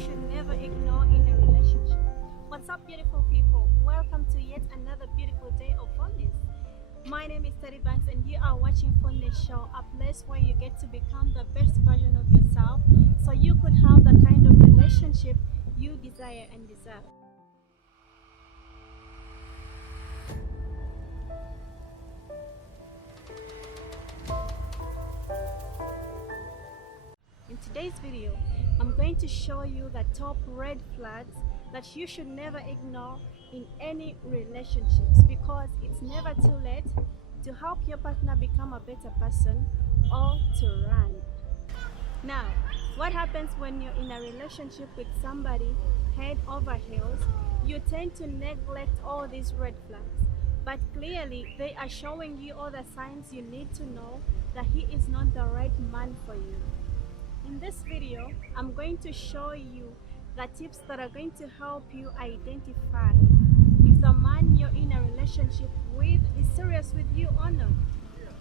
should never ignore in a relationship. What's up, beautiful people? Welcome to yet another beautiful day of fondness. My name is Teddy Banks and you are watching Fondness Show, a place where you get to become the best version of yourself so you could have the kind of relationship you desire and deserve. In today's video, I'm going to show you the top red flags that you should never ignore in any relationships, because it's never too late to help your partner become a better person or to run. Now, what happens when you're in a relationship with somebody head over heels? You tend to neglect all these red flags, but clearly they are showing you all the signs you need to know that he is not the right man for you. In this video, I'm going to show you the tips that are going to help you identify if the man you're in a relationship with is serious with you or not.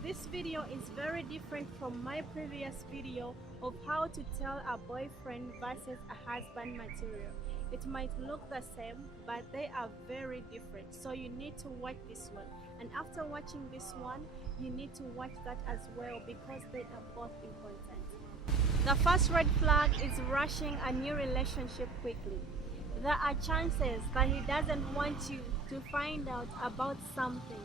This video is very different from my previous video of how to tell a boyfriend versus a husband material. It might look the same, but they are very different. So you need to watch this one. And after watching this one, you need to watch that as well, because they are both important. The first red flag is rushing a new relationship quickly. There are chances that he doesn't want you to find out about something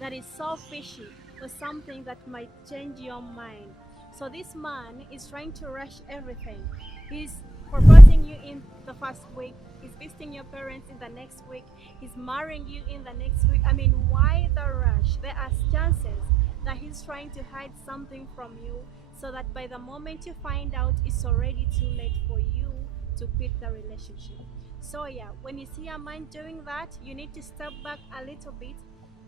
that is so fishy or something that might change your mind. So this man is trying to rush everything. He's proposing you in the first week, he's visiting your parents in the next week, he's marrying you in the next week. I mean, why the rush? There are chances that he's trying to hide something from you, so that by the moment you find out, it's already too late for you to quit the relationship. So yeah, when you see a man doing that, you need to step back a little bit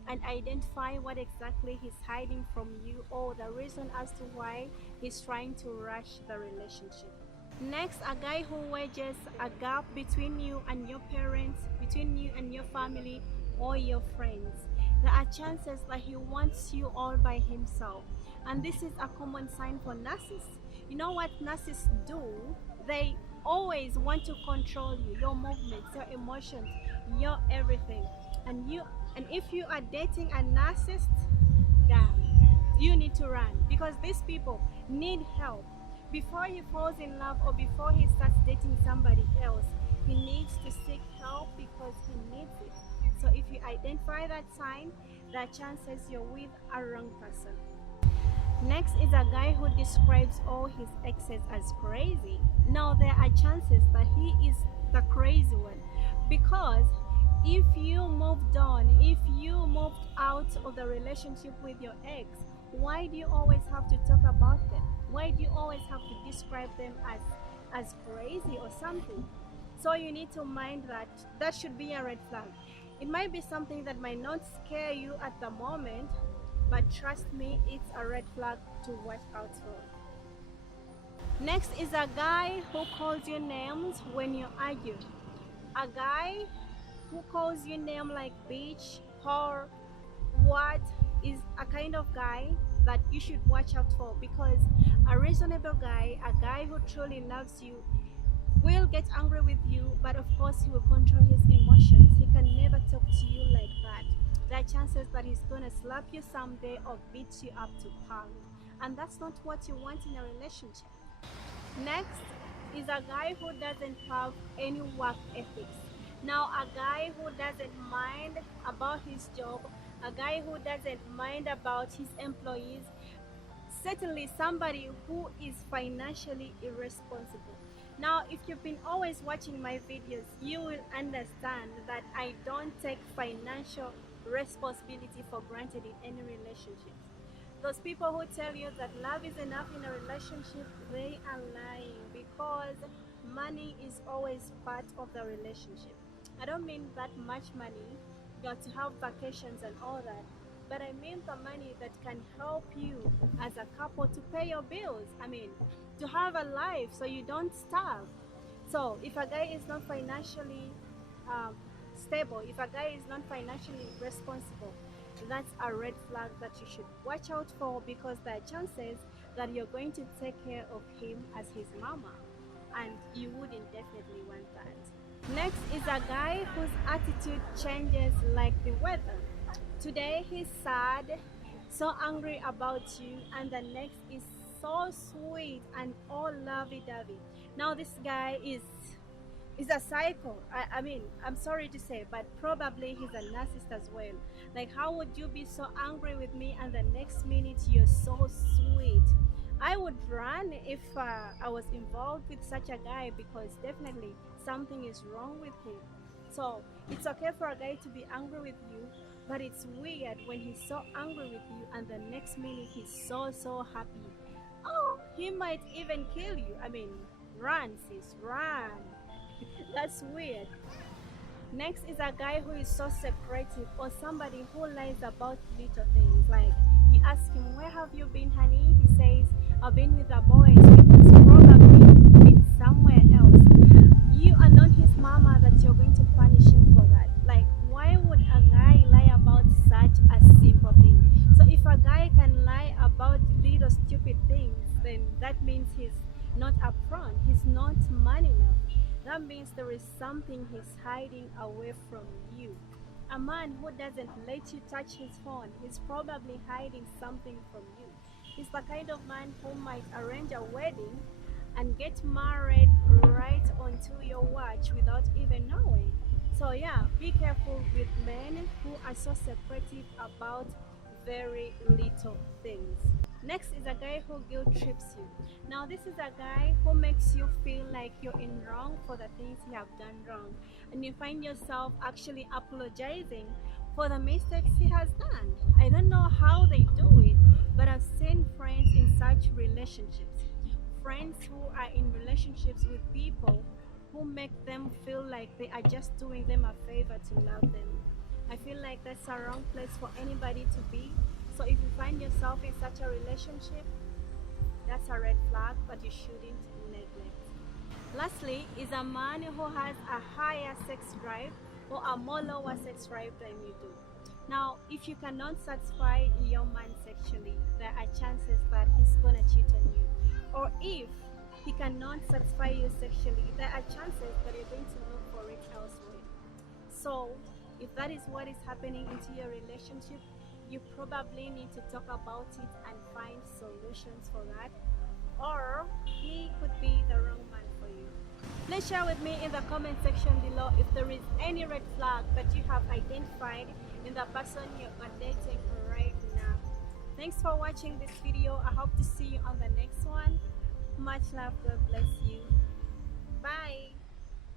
and identify what exactly he's hiding from you, or the reason as to why he's trying to rush the relationship. Next, a guy who wedges a gap between you and your parents, between you and your family or your friends. There are chances that he wants you all by himself. And this is a common sign for narcissists. You know what narcissists do? They always want to control you, your movements, your emotions, your everything. And if you are dating a narcissist, you need to run, because these people need help. Before he falls in love or before he starts dating somebody else, he needs to seek help because he needs it. So if you identify that sign, there are chances you're with a wrong person. Next is a guy who describes all his exes as crazy. Now there are chances that he is the crazy one, because if you moved on, if you moved out of the relationship with your ex, why do you always have to talk about them? Why do you always have to describe them as crazy or something? So you need to mind that. That should be a red flag. It might be something that might not scare you at the moment, but trust me, it's a red flag to watch out for. Next is a guy who calls you names when you argue. A guy who calls you name like bitch, whore, what, is a kind of guy that you should watch out for, because a reasonable guy, a guy who truly loves you, will get angry with you, but of course he will control his emotions. He can never talk to you like that. There are chances that he's gonna slap you someday or beat you up to pulp, and that's not what you want in a relationship. Next is a guy who doesn't have any work ethics. Now, a guy who doesn't mind about his job, a guy who doesn't mind about his employees, certainly somebody who is financially irresponsible. Now, if you've been always watching my videos, you will understand that I don't take financial responsibility for granted in any relationship. Those people who tell you that love is enough in a relationship, they are lying, because money is always part of the relationship. I don't mean that much money, you got to have vacations and all that, but I mean the money that can help you as a couple to pay your bills. I mean, to have a life so you don't starve. So if a guy is not financially stable, if a guy is not financially responsible, that's a red flag that you should watch out for, because there are chances that you're going to take care of him as his mama. and you wouldn't definitely want that. Next is a guy whose attitude changes like the weather. Today he's sad, so angry about you, and the next is so sweet and all lovey-dovey. Now this guy is a psycho. I mean, I'm sorry to say, but probably he's a narcissist as well. Like, how would you be so angry with me and the next minute you're so sweet? I would run if I was involved with such a guy, because definitely something is wrong with him. So it's okay for a guy to be angry with you, but it's weird when he's so angry with you and the next minute he's so happy. Oh, he might even kill you. I mean, run, sis, run. That's weird. Next is a guy who is so secretive, or somebody who lies about little things. Like, you ask him, "Where have you been, honey?" He says, "I've been with the boys," when he's probably been somewhere else. You are not his mama that you're going to punish him for that. Like, why would a guy lie about such a simple thing? So if a guy can lie about little stupid things, then that means he's not upfront, he's not man enough. That means there is something he's hiding away from you. A man who doesn't let you touch his phone, he's probably hiding something from you. He's the kind of man who might arrange a wedding and get married right onto your watch without even knowing. So yeah, be careful with men who are so secretive about very little things. Next is a guy who guilt trips you. Now this is a guy who makes you feel like you're in wrong for the things you have done wrong, and you find yourself actually apologizing for the mistakes he has done. I don't know how they do it, but I've seen friends in such relationships. Friends who are in relationships with people who make them feel like they are just doing them a favor to love them. I feel like that's a wrong place for anybody to be. So if you find yourself in such a relationship, that's a red flag, but you shouldn't neglect. Lastly is a man who has a higher sex drive or a more lower sex drive than you do. Now, if you cannot satisfy your man sexually, there are chances that he's gonna cheat on you. Or if he cannot satisfy you sexually, there are chances that you're going to look for it elsewhere. So if that is what is happening into your relationship, you probably need to talk about it and find solutions for that, or he could be the wrong man for you. Please share with me in the comment section below if there is any red flag that you have identified in the person you are dating right now. Thanks for watching this video. I hope to see you on the next one. Much love. God bless you.